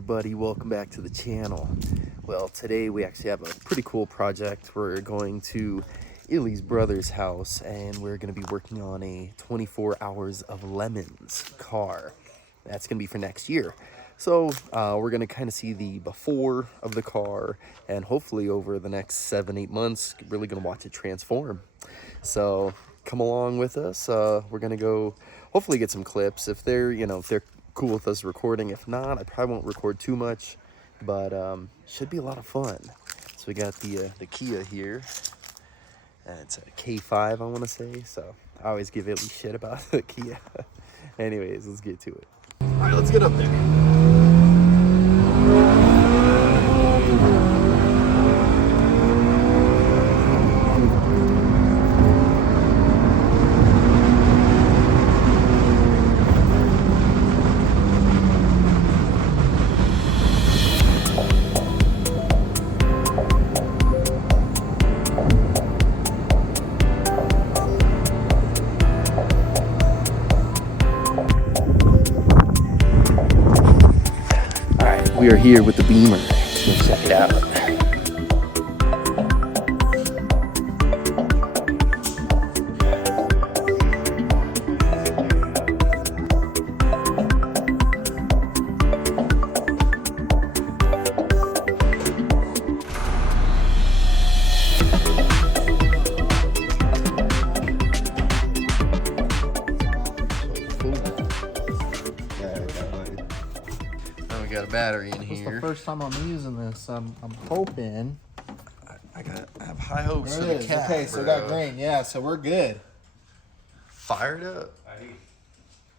everybody, welcome back to the channel. Well, today we actually have a pretty cool project. We're going to Illy's brother's house and we're going to be working on a 24 Hours of Lemons car. That's going to be for next year. So we're going to kind of see the before of the car, and hopefully over the next 7-8 months really going to watch it transform. So come along with us. We're going to go hopefully get some clips if they're cool with us recording. If not, I probably won't record too much, but should be a lot of fun. So we got the Kia here, and it's a K5 I want to say, so I always give Illy shit about the Kia. Anyways, let's get to it. All right, let's get up there. We are here with the Beamer. Let's check it out. We got a battery in here. It's the first time I'm using this. I'm hoping. I have high hopes for the cat. Okay, so we got green. Yeah, so we're good. Fired up.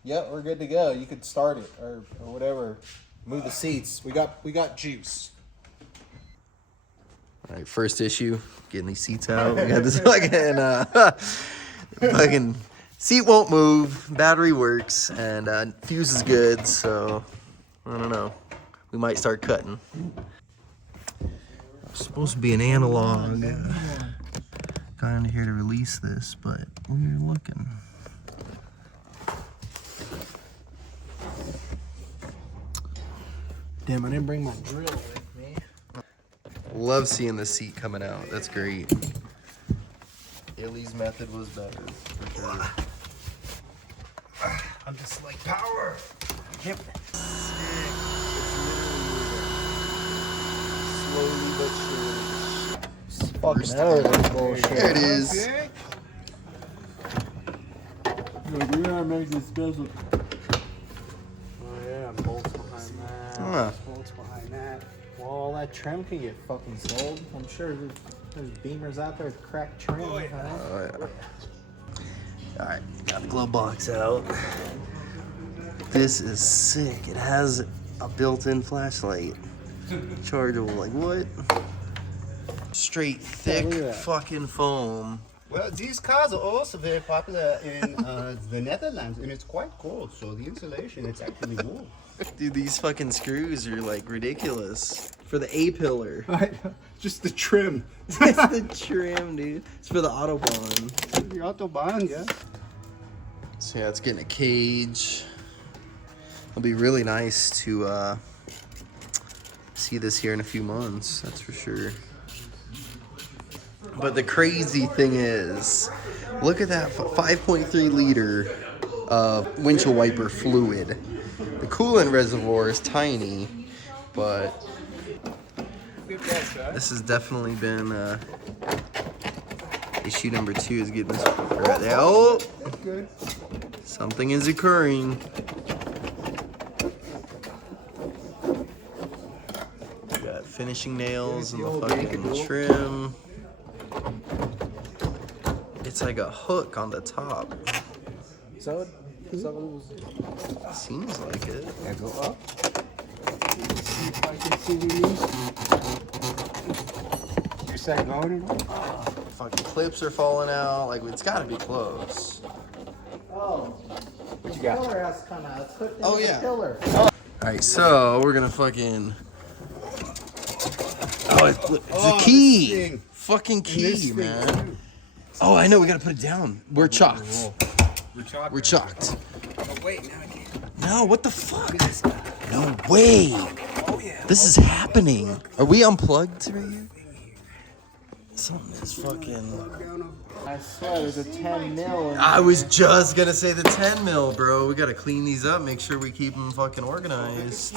Yep, we're good to go. You could start it or whatever. Move the seats. We got juice. All right, first issue. Getting these seats out. We got this fucking seat won't move. Battery works, and fuse is good. So I don't know. We might start cutting. It's supposed to be an analog. Got in here to release this, but we're looking. Damn, I didn't bring my drill with me. Love seeing the seat coming out. That's great. Illy's method was better, for sure. I'm just like power. Yep. Slowly but surely. Fucking hell, that's bullshit. There it is. We gotta make this special. Oh yeah, bolts behind that. Huh. Bolts behind that. Well, all that trim can get fucking sold. I'm sure there's Beamers out there with cracked trim. Oh, yeah. All right, got the glove box out. This is sick. It has a built-in flashlight. Chargeable, like what? Straight thick fucking foam. Well, these cars are also very popular in the Netherlands, and it's quite cold, so the insulation, it's actually warm. Dude, these fucking screws are like ridiculous. For the A-pillar. Just the trim. It's the trim, dude. It's for the Autobahn. The Autobahn, yeah. So yeah, it's getting a cage. It'll be really nice to see this here in a few months, that's for sure. But the crazy thing is, look at that 5.3 liter windshield wiper fluid. The coolant reservoir is tiny, but this has definitely been issue number 2 is getting this right there. Oh, something is occurring. Got finishing nails and the fucking trim. It's like a hook on the top. So Seems like it. I go up. See if I can see these. Is that going? Fucking clips are falling out. Like, it's gotta be close. Oh, What you the got? pillar has to come out. It's hooked into Oh, the yeah. pillar. Alright, so we're gonna fucking. Oh, it's a key. Fucking key, man. Oh, I know. We gotta put it down. We're chalked. We're chalked. Oh, wait, now I can't. No, what the fuck? No way. This is happening. Are we unplugged right here? Something is fucking. I swear there's a 10 mil. I was just gonna say the 10 mil, bro. We gotta clean these up, make sure we keep them fucking organized.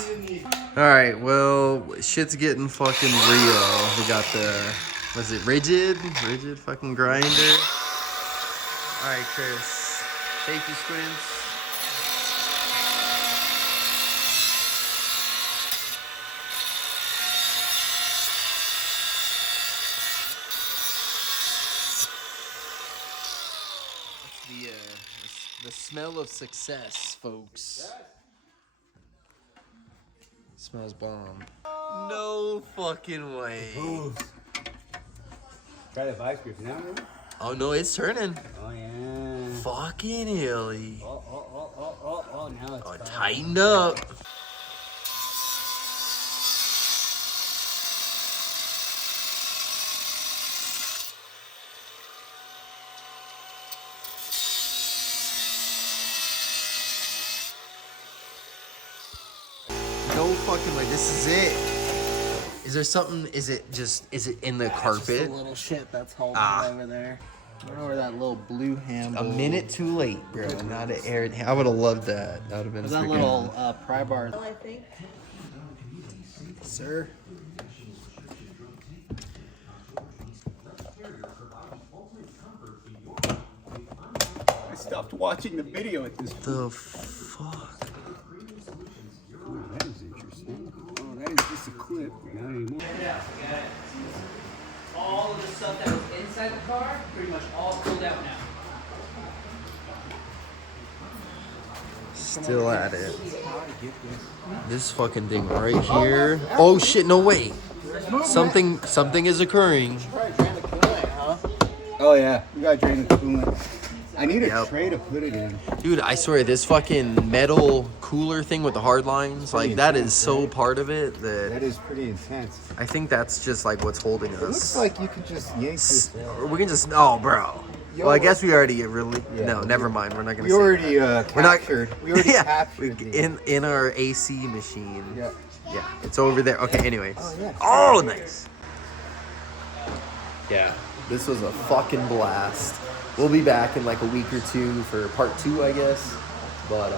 All right, well, shit's getting fucking real. We got the, was it rigid fucking grinder. All right, Chris, safety squints. The smell of success, folks. Smells bomb. No fucking way. Try the vice grip now, really? Oh no, it's turning. Oh, yeah. Fucking hilly. Oh, now it's Tightened up. No fucking way. This is it. Is there something? Is it in the carpet? Just a little shit that's holding it over there. I don't know where that little blue handle. A minute too late, bro. Not an air. I would have loved that. That would have been. Was that freaking- little pry bar? I think. Sir. I stopped watching the video at this point. The fuck? Oh, that is interesting. Oh, that is just a clip. Not anymore. All of the stuff that was inside the car, pretty much all pulled out now. Still at it. This fucking thing right here. Oh shit! No way. Something is occurring. Oh, yeah. We gotta drain the coolant. I need a Yep. tray to put it in. Dude, I swear, this fucking metal cooler thing with the hard lines, like, that is so part of it That that is pretty intense. I think that's just, like, what's holding It looks us. like you could just yank this. Or we can just, oh, bro. Well, I guess we already really, no, never mind. We're not going We to say already that. captured. We already yeah, captured the- in our AC machine. Yeah. Yeah, it's over there. Okay, anyways. Oh, yeah. Oh, nice. Yeah, this was a fucking blast. We'll be back in like a week or two for part 2, I guess. But,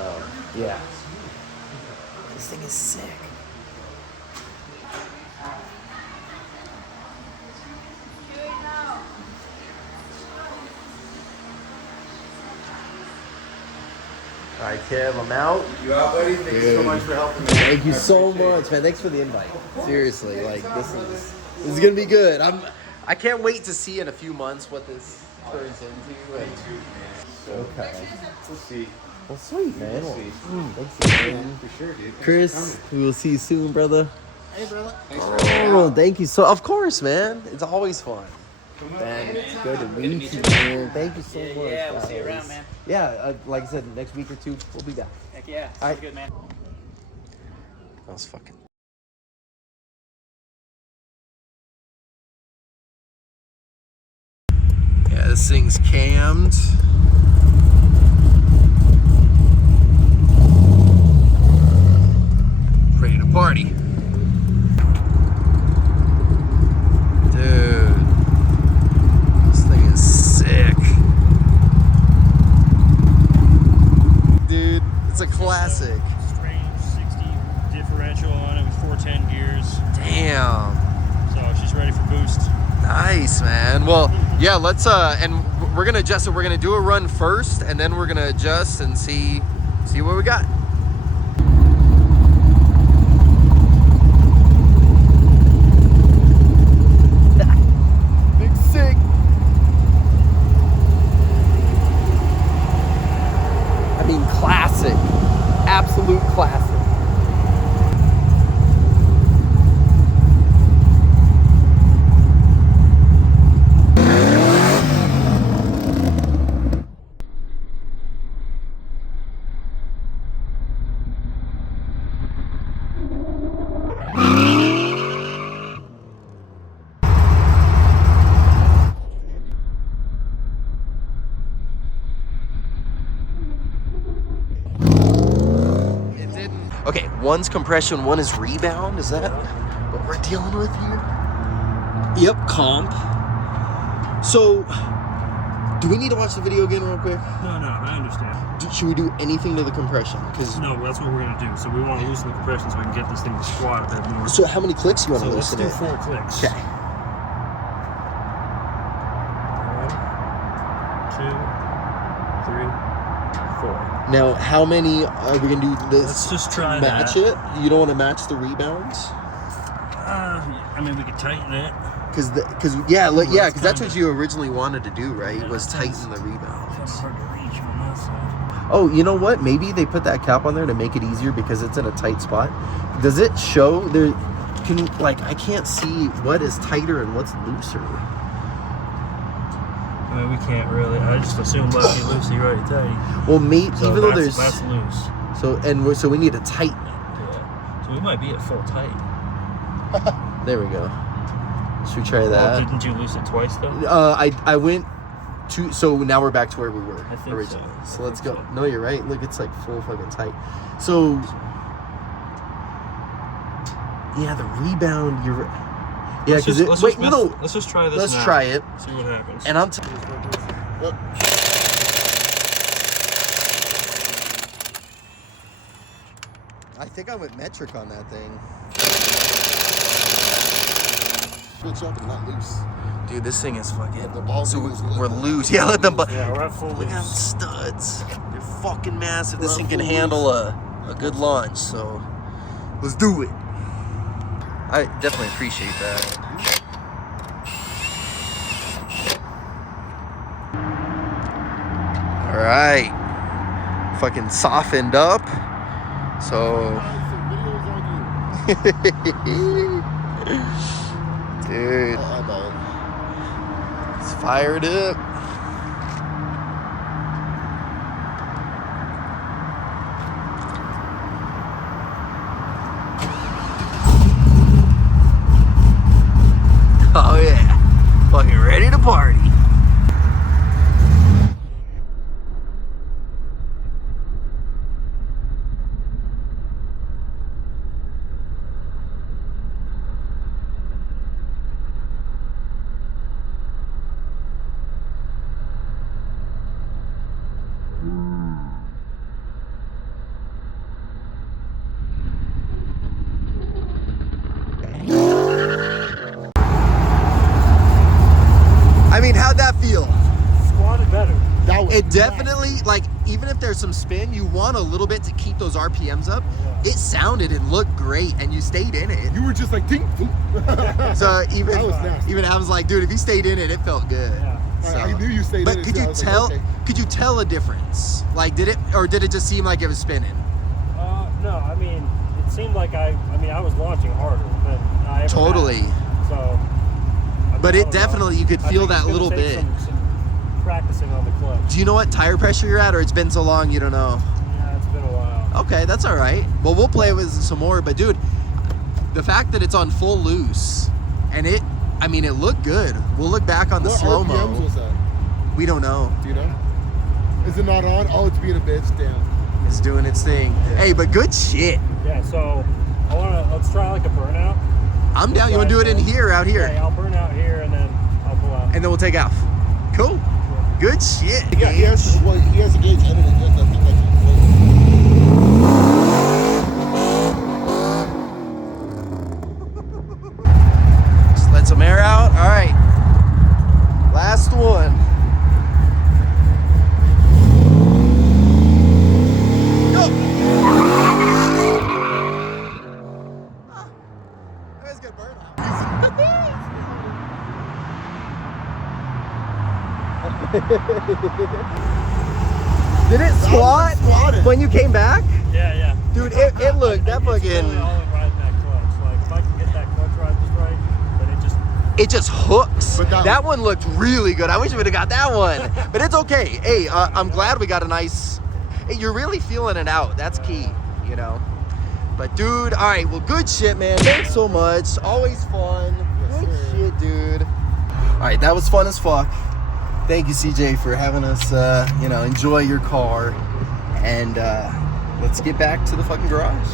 yeah. This thing is sick. All right, Kev, I'm out. You out, buddy? Thank you so much for helping me. Thank you so much, man. Thanks for the invite. Seriously, like this is gonna be good. I can't wait to see in a few months what this turns into. Okay. We'll see. Well, sweet, man. Well, thanks again. For sure, dude. Chris, we will see you soon, brother. Hey, brother. Oh, thank you so. Of course, man. It's always fun. Man, it's good to meet you, man. Thank you so much. Yeah, we'll see you guys. around, man. Yeah, like I said, next week or two, we'll be back. Heck yeah. All right. Sounds good, man. That was fucking. Yeah, this thing's cammed. Ready to party. Dude. This thing is sick. Dude, it's a classic. Strange 60 differential on it with 410 gears. Damn. So she's ready for boost. Nice, man. Well, yeah, let's and we're gonna adjust it. We're gonna do a run first, and then we're gonna adjust and see what we got. Big sick. I mean, classic. Absolute classic. one's compression, one is rebound. Is that what we're dealing with here? Yep, comp. So, do we need to watch the video again real quick? No, I understand. Should we do anything to the compression? Because No, that's what we're gonna do. So we want to loosen the compression so we can get this thing to squat a bit more. so how many clicks do you want So to let's loosen do it? 4 clicks. Okay. 1, 2, 3, 4. Now, how many are we gonna do this? Let's just try match that. it. You don't want to match the rebounds, I mean, we could tighten it. because because that's what you originally wanted to do, right? Yeah, was that tighten sounds- the rebounds. It's hard to reach on that side. Oh, you know what? Maybe they put that cap on there to make it easier because it's in a tight spot. Does it show there? Can I can't see what is tighter and what's looser. I mean, we can't really. I just assume lefty loosey, righty tighty. Well, mate, So even though there's that's loose. so we need to tighten it. Yeah. So we might be at full tight. There we go. Should we try Well, that? didn't you loose it twice though? I went to, so now we're back to where we were I think originally. so. So let's I go. think so. No, you're right. Look, it's like full fucking tight. So yeah, the rebound. Yeah, Let's because just- let's wait, just no, mess- no. Let's just try this. Let's now. try it. See what happens. And I'm. I think I went metric on that thing. Switch up and not loose. Dude, this thing is fucking. The balls So are loose. we're loose. Yeah, let them. yeah, we're at full Look at them loose. studs. They're fucking massive. This We're thing at can full handle a good launch. So let's do it. I definitely appreciate that. All right, fucking softened up. So, dude, it's fired up. Oh yeah, fucking ready to party. I mean, how'd that feel? Squatted better. It definitely, like, even if there's some spin, you want a little bit to keep those RPMs up. Yeah. It sounded and looked great, and you stayed in it. You were just like, ding, boop. So even That was nasty. even I was like, dude, if you stayed in it, it felt good. Yeah. So- I knew you stayed But in it. could too. I you was like, tell? okay. Could you tell a difference? Like, did it just seem like it was spinning? No, I mean, it seemed like I was launching harder than I ever Totally. had. So. I mean, But I it don't know. definitely, you could I feel think it's that gonna little take bit. Some practicing on the clutch. Do you know what tire pressure you're at, or it's been so long you don't know? Yeah, it's been a while. Okay, that's all right. Well, we'll play with it some more. But dude, the fact that it's on full loose, and it looked good. We'll look back on the What slow RPMs mo. was that? We don't know. Do you know? Is it not on? Oh, it's being a bitch. Damn. It's doing its thing. Hey, but good shit. Yeah, so let's try like a burnout. I'm down. You want to do it in here, out here, Yeah, I'll burn out here and then I'll pull out. and then we'll take off. Cool. Good shit. Yeah, he has a gauge edited. He has that thing that Just let some air out. All right. Last one. Go. That was a good burnout. Did it squat squatted. when you came back? Yeah. Dude, it looked, that It's fucking, really all in riding that clutch. Like if I can get that clutch ride just right, then it just hooks. But That one looked really good. I wish we would have got that one. But it's okay. Hey, I'm glad we got a nice, hey, you're really feeling it out. That's key, you know. But dude, all right, well, good shit, man. Thanks so much. Always fun. Good shit, dude. All right, that was fun as fuck. Thank you, CJ, for having us, enjoy your car. And let's get back to the fucking garage.